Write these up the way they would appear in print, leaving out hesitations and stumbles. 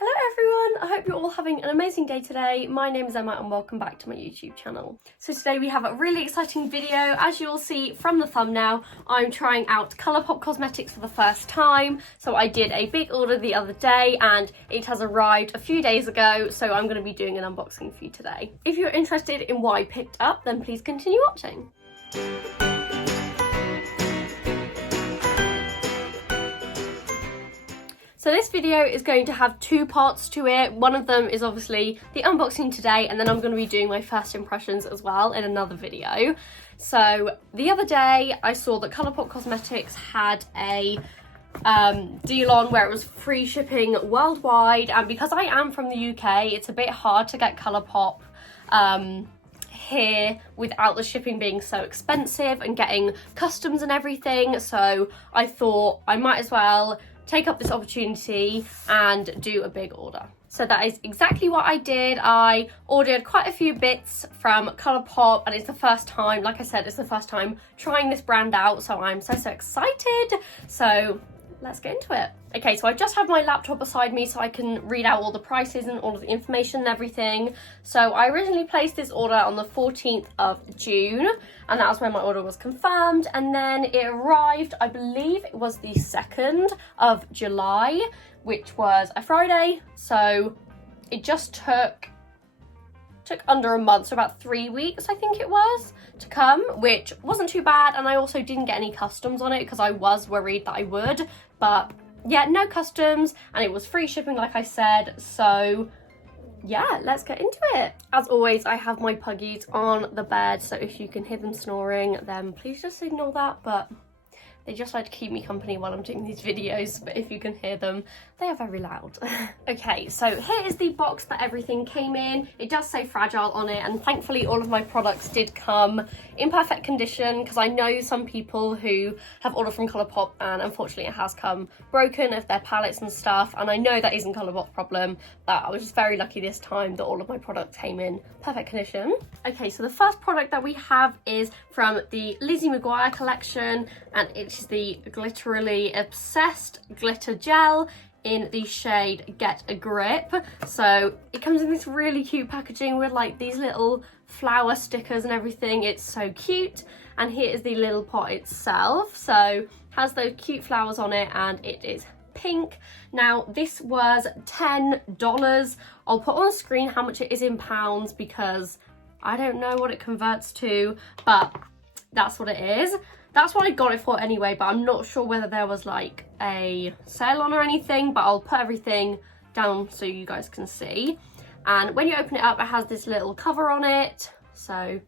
Hello everyone, I hope you're all having an amazing day today. My name is Emma and welcome back to my YouTube channel. So today we have a really exciting video. As you'll see from the thumbnail, I'm trying out Colourpop cosmetics for the first time. So I did a big order the other day and it has arrived a few days ago, so I'm going to be doing an unboxing for you today. If you're interested in what I picked up, then please continue watching. So this video is going to have two parts to it. One of them is obviously the unboxing today, and then I'm going to be doing my first impressions as well in another video. So the other day I saw that Colourpop Cosmetics had a deal on where it was free shipping worldwide, and because I am from the UK, it's a bit hard to get Colourpop here without the shipping being so expensive and getting customs and everything. So I thought I might as well take up this opportunity and do a big order. So that is exactly what I did. I ordered quite a few bits from Colourpop, and it's the first time, like I said, it's the first time trying this brand out, so I'm so excited. So let's get into it. Okay, so I just have my laptop beside me so I can read out all the prices and all of the information and everything. So I originally placed this order on the 14th of June, and that was when my order was confirmed. And then it arrived, I believe it was the 2nd of July, which was a Friday. So it just took under a month, so about 3 weeks I think it was, to come, which wasn't too bad. And I also didn't get any customs on it because I was worried that I would, but yeah, no customs, and it was free shipping like I said. So yeah, let's get into it. As always, I have my puggies on the bed, so if you can hear them snoring, then please just ignore that, but they just like to keep me company while I'm doing these videos, but if you can hear them, they are very loud. Okay, so here is the box that everything came in. It does say fragile on it, and thankfully all of my products did come in perfect condition, because I know some people who have ordered from Colourpop and unfortunately it has come broken of their palettes and stuff, and I know that isn't Colourpop's problem, but I was just very lucky this time that all of my products came in perfect condition. Okay, so the first product that we have is from the Lizzie McGuire collection, and it's the Glitterily Obsessed Glitter Gel in the shade Get a Grip. So it comes in this really cute packaging with like these little flower stickers and everything. It's so cute. And here is the little pot itself. So has those cute flowers on it, and it is pink. Now this was $10. I'll put on screen how much it is in pounds because I don't know what it converts to, but that's what it is. That's what I got it for anyway, but I'm not sure whether there was like a sale on or anything, but I'll put everything down so you guys can see. And when you open it up, it has this little cover on it, so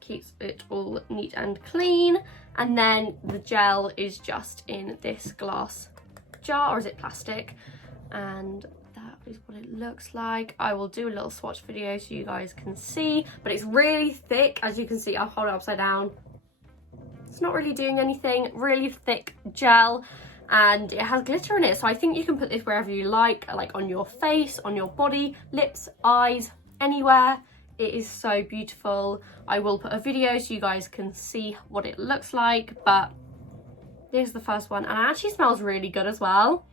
keeps it all neat and clean. And then the gel is just in this glass jar, or is it plastic? And that is what it looks like. I will do a little swatch video so you guys can see, but it's really thick. As you can see, I'll hold it upside down. It's not really doing anything. Really thick gel, and it has glitter in it, so I think you can put this wherever you like on your face, on your body, lips, eyes, anywhere. It is so beautiful. I will put a video so you guys can see what it looks like, but this is the first one, and it actually smells really good as well.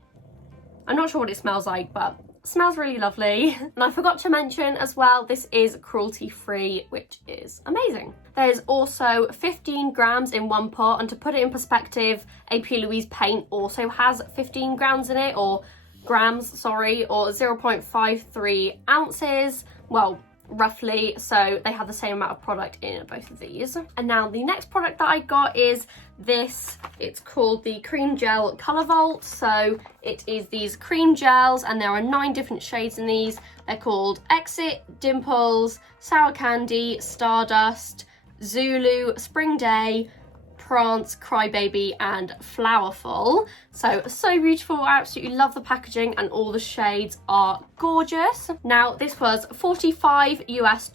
I'm not sure what it smells like, but it smells really lovely. And I forgot to mention as well, this is cruelty free, which is amazing. There's also 15 grams in one pot, and to put it in perspective, AP Louise paint also has 15 grams in it, or grams, sorry, or 0.53 ounces. Well, roughly, so they have the same amount of product in both of these. And now the next product that I got is this. It's called the Cream Gel Colour Vault. So it is these cream gels, and there are 9 different shades in these. They're called Exit, Dimples, Sour Candy, Stardust, Zulu, Spring Day, Prance, Crybaby, and Flowerful. So beautiful. I absolutely love the packaging, and all the shades are gorgeous. Now this was $45 US.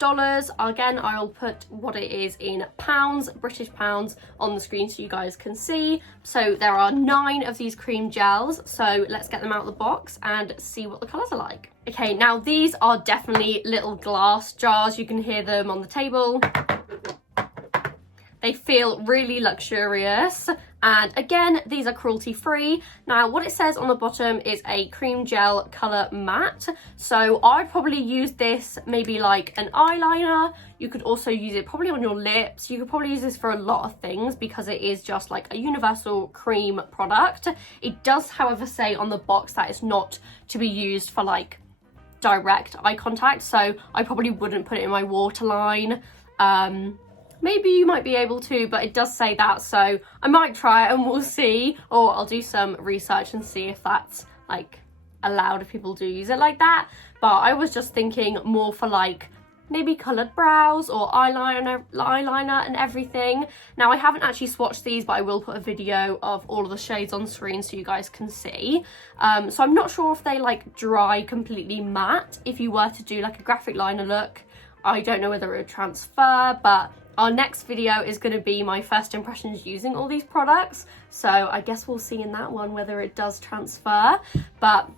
Again, I'll put what it is in pounds, British pounds, on the screen so you guys can see. So there are 9 of these cream gels, so let's get them out of the box and see what the colours are like. Okay, now these are definitely little glass jars. You can hear them on the table. They feel really luxurious. And again, these are cruelty free. Now what it says on the bottom is a cream gel colour matte. So I'd probably use this maybe like an eyeliner. You could also use it probably on your lips. You could probably use this for a lot of things because it is just like a universal cream product. It does, however, say on the box that it's not to be used for like direct eye contact. So I probably wouldn't put it in my waterline. Maybe you might be able to, but it does say that, so I might try it and we'll see, or I'll do some research and see if that's like allowed, if people do use it like that. But I was just thinking more for like maybe coloured brows or eyeliner and everything. Now I haven't actually swatched these, but I will put a video of all of the shades on screen so you guys can see. So I'm not sure if they like dry completely matte. If you were to do like a graphic liner look, I don't know whether it would transfer, but our next video is going to be my first impressions using all these products. So I guess we'll see in that one whether it does transfer. But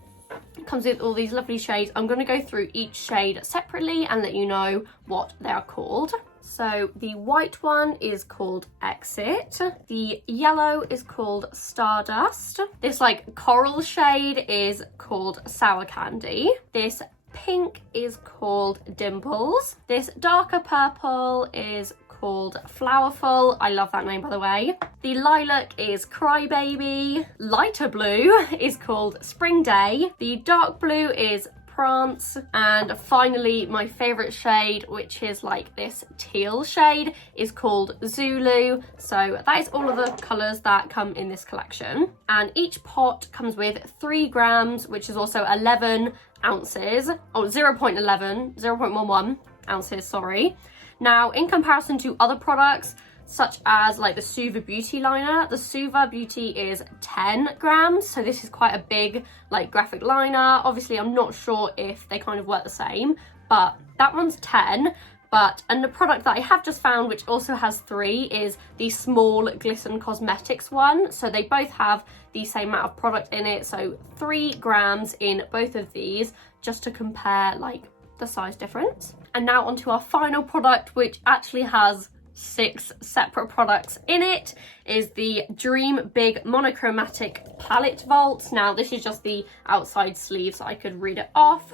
it comes with all these lovely shades. I'm going to go through each shade separately and let you know what they are called. So the white one is called Exit. The yellow is called Stardust. This like coral shade is called Sour Candy. This pink is called Dimples. This darker purple is called Flowerful. I love that name, by the way. The lilac is Crybaby. Lighter blue is called Spring Day. The dark blue is Prance. And finally, my favorite shade, which is like this teal shade, is called Zulu. So that is all of the colors that come in this collection. And each pot comes with 3 grams, which is also 11 ounces. Oh, 0.11 ounces, sorry. Now, in comparison to other products, such as like the Suva Beauty liner, the Suva Beauty is 10 grams. So this is quite a big like graphic liner. Obviously, I'm not sure if they kind of work the same, but that one's 10. And the product that I have just found, which also has 3, is the small Glisten Cosmetics one. So they both have the same amount of product in it. So 3 grams in both of these, just to compare like the size difference. And now onto our final product, which actually has 6 separate products in it, is the Dream Big Monochromatic Palette Vault. Now this is just the outside sleeve, so I could read it off.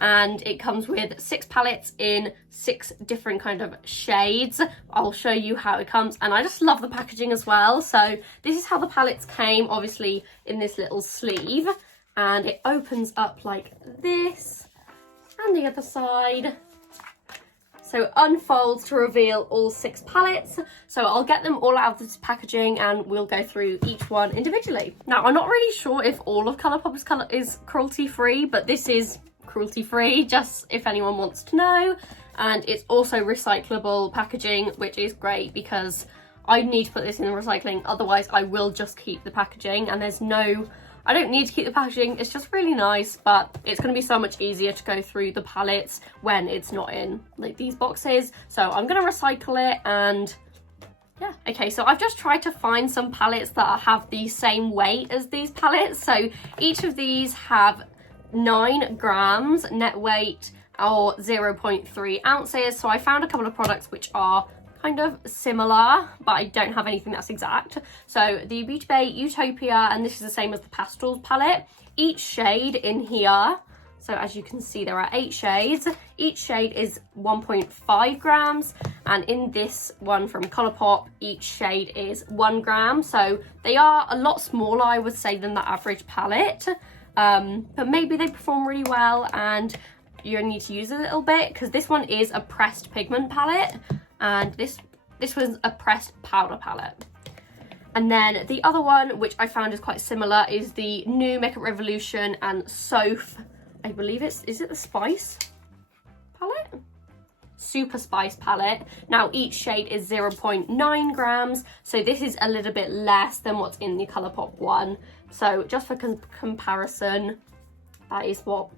And it comes with 6 palettes in 6 different kind of shades. I'll show you how it comes, and I just love the packaging as well. So this is how the palettes came, obviously in this little sleeve, and it opens up like this, and the other side. So unfolds to reveal all 6 palettes. So I'll get them all out of this packaging and we'll go through each one individually. Now, I'm not really sure if all of Colourpop is cruelty free, but this is cruelty free, just if anyone wants to know. And it's also recyclable packaging, which is great because I need to put this in the recycling. Otherwise I will just keep the packaging, and I don't need to keep the packaging, it's just really nice, but it's going to be so much easier to go through the palettes when it's not in like these boxes. So I'm going to recycle it, and yeah. Okay, so I've just tried to find some palettes that have the same weight as these palettes. So each of these have 9 grams net weight or 0.3 ounces. So I found a couple of products which are kind of similar, but I don't have anything that's exact. So the Beauty Bay Utopia, and this is the same as the Pastels palette. Each shade in here, so as you can see, there are 8 shades. Each shade is 1.5 grams. And in this one from Colourpop, each shade is 1 gram. So they are a lot smaller, I would say, than the average palette. But maybe they perform really well and you need to use a little bit, because this one is a pressed pigment palette. And this was a pressed powder palette. And then the other one, which I found is quite similar, is the new Makeup Revolution and Soph, I believe is it the Spice palette? Super Spice palette. Now each shade is 0.9 grams, so this is a little bit less than what's in the Colourpop one. So just for comparison, that is what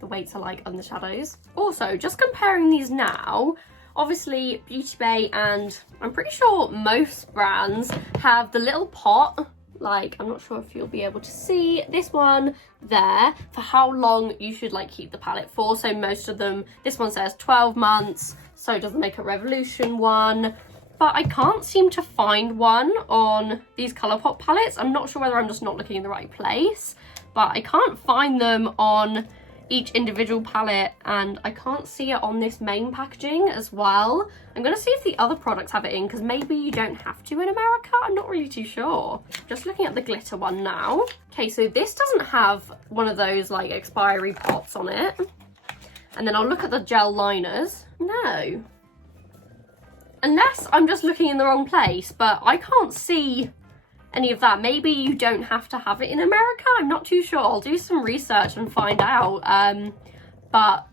the weights are like on the shadows. Also, just comparing these now, obviously Beauty Bay and I'm pretty sure most brands have the little pot, like I'm not sure if you'll be able to see this one there, for how long you should like keep the palette for. So most of them, this one says 12 months, so does the Makeup Revolution one. but I can't seem to find one on these Colourpop palettes. I'm not sure whether I'm just not looking in the right place, but I can't find them on each individual palette, and I can't see it on this main packaging as well. I'm gonna see if the other products have it in, because maybe you don't have to in America. I'm not really too sure. Just looking at the glitter one now. Okay, so this doesn't have one of those like expiry pots on it. And then I'll look at the gel liners. No. Unless I'm just looking in the wrong place, but I can't see any of that. Maybe you don't have to have it in America. I'm not too sure. I'll do some research and find out. But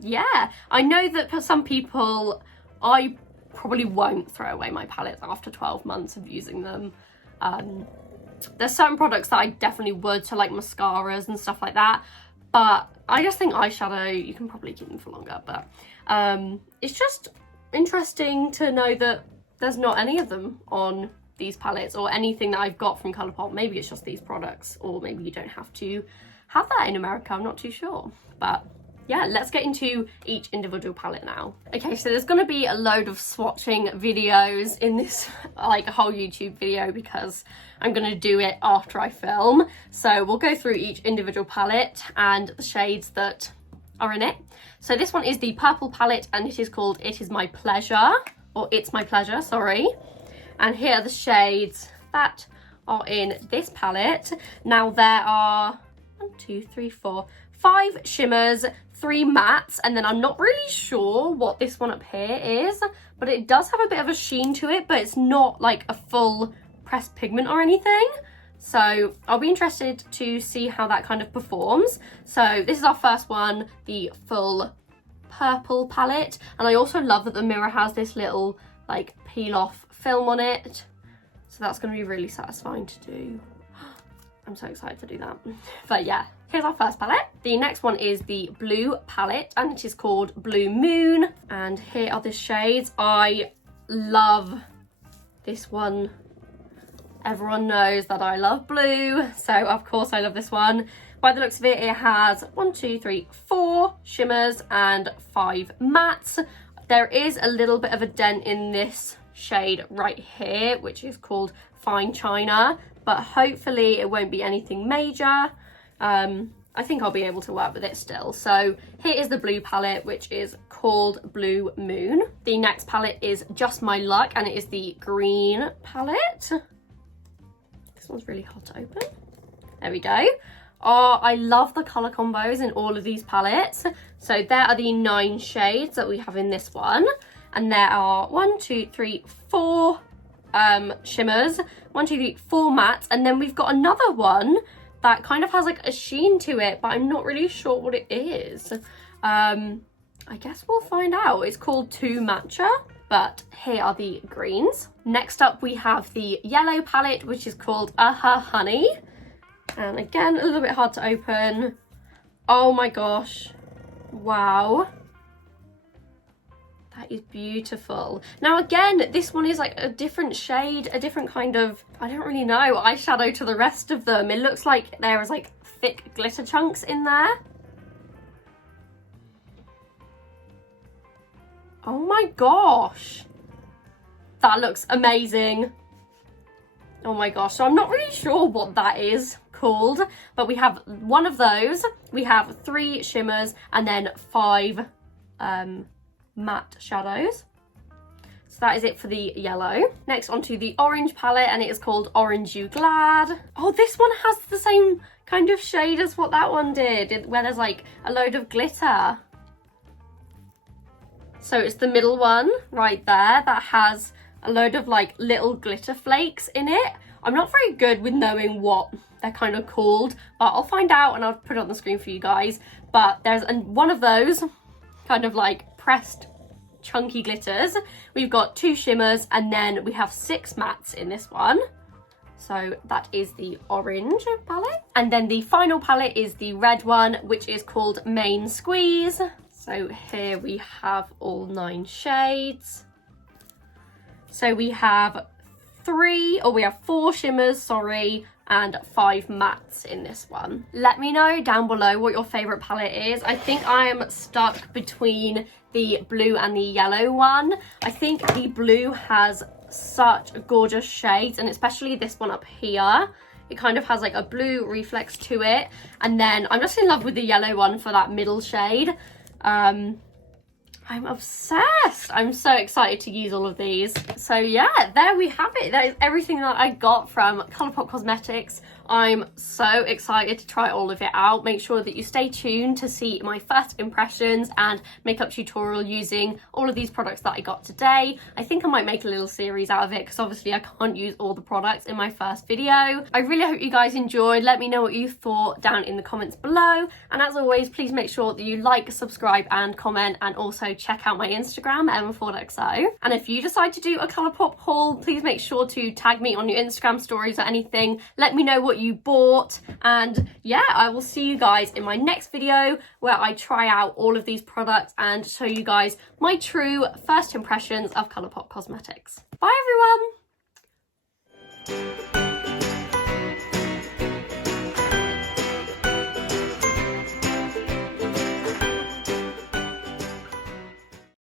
yeah, I know that for some people, I probably won't throw away my palettes after 12 months of using them. There's certain products that I definitely would, so like mascaras and stuff like that. But I just think eyeshadow, you can probably keep them for longer. But it's just interesting to know that there's not any of them on these palettes or anything that I've got from Colourpop. Maybe it's just these products, or maybe you don't have to have that in America. I'm not too sure. But yeah, let's get into each individual palette now. Okay, so there's going to be a load of swatching videos in this like whole YouTube video, because I'm going to do it after I film. So we'll go through each individual palette and the shades that are in it. So this one is the purple palette, and it is called It Is My Pleasure, or It's My Pleasure, sorry. And here are the shades that are in this palette. Now there are 5 shimmers, 3 mattes, and then I'm not really sure what this one up here is, but it does have a bit of a sheen to it, but it's not like a full pressed pigment or anything. So I'll be interested to see how that kind of performs. So this is our first one, the full purple palette. And I also love that the mirror has this little like peel off film on it. So that's going to be really satisfying to do. I'm so excited to do that. But yeah, here's our first palette. The next one is the blue palette, and it is called Blue Moon. And here are the shades. I love this one. Everyone knows that I love blue, so of course I love this one. By the looks of it, it has 4 shimmers and 5 mattes. There is a little bit of a dent in this shade right here, which is called Fine China, but hopefully it won't be anything major. I think I'll be able to work with it still. So here is the blue palette, which is called Blue Moon. The next palette is Just My Luck, and it is the green palette. This one's really hard to open. There we go. Oh, I love the colour combos in all of these palettes. So there are the 9 shades that we have in this one. And there are 4 shimmers, 4 mattes, and then we've got another one that kind of has like a sheen to it, but I'm not really sure what it is. I guess we'll find out. It's called To Matcha, but here are the greens. Next up we have the yellow palette, which is called Honey. And again, a little bit hard to open. Oh my gosh, wow. That is beautiful. Now again, this one is like a different shade, a different kind of, I don't really know, eyeshadow to the rest of them. It looks like there is like thick glitter chunks in there. Oh my gosh. That looks amazing. Oh my gosh, so I'm not really sure what that is called, but we have one of those. We have 3 shimmers and then 5 matte shadows. So that is it for the yellow. Next onto the orange palette, and it is called Orange You Glad. Oh, this one has the same kind of shade as what that one did, where there's like a load of glitter. So it's the middle one right there that has a load of like little glitter flakes in it. I'm not very good with knowing what they're kind of called, but I'll find out and I'll put it on the screen for you guys. But there's one of those kind of like pressed chunky glitters. We've got 2 shimmers, and then we have 6 mattes in this one. So that is the orange palette. And then the final palette is the red one, which is called Main Squeeze. So here we have all 9 shades. So we have four shimmers, sorry, and 5 mattes in this one. Let me know down below what your favourite palette is. I think I'm stuck between the blue and the yellow one. I think the blue has such gorgeous shades, and especially this one up here. It kind of has like a blue reflex to it. And then I'm just in love with the yellow one for that middle shade. I'm obsessed. I'm so excited to use all of these. So yeah, there we have it. That is everything that I got from Colourpop Cosmetics. I'm so excited to try all of it out. Make sure that you stay tuned to see my first impressions and makeup tutorial using all of these products that I got today. I think I might make a little series out of it because obviously I can't use all the products in my first video. I really hope you guys enjoyed. Let me know what you thought down in the comments below. And as always, please make sure that you like, subscribe and comment, and also check out my Instagram, emma4.xo. And if you decide to do a Colourpop haul, please make sure to tag me on your Instagram stories or anything. Let me know what you bought, and yeah, I will see you guys in my next video where I try out all of these products and show you guys my true first impressions of Colourpop Cosmetics. Bye everyone!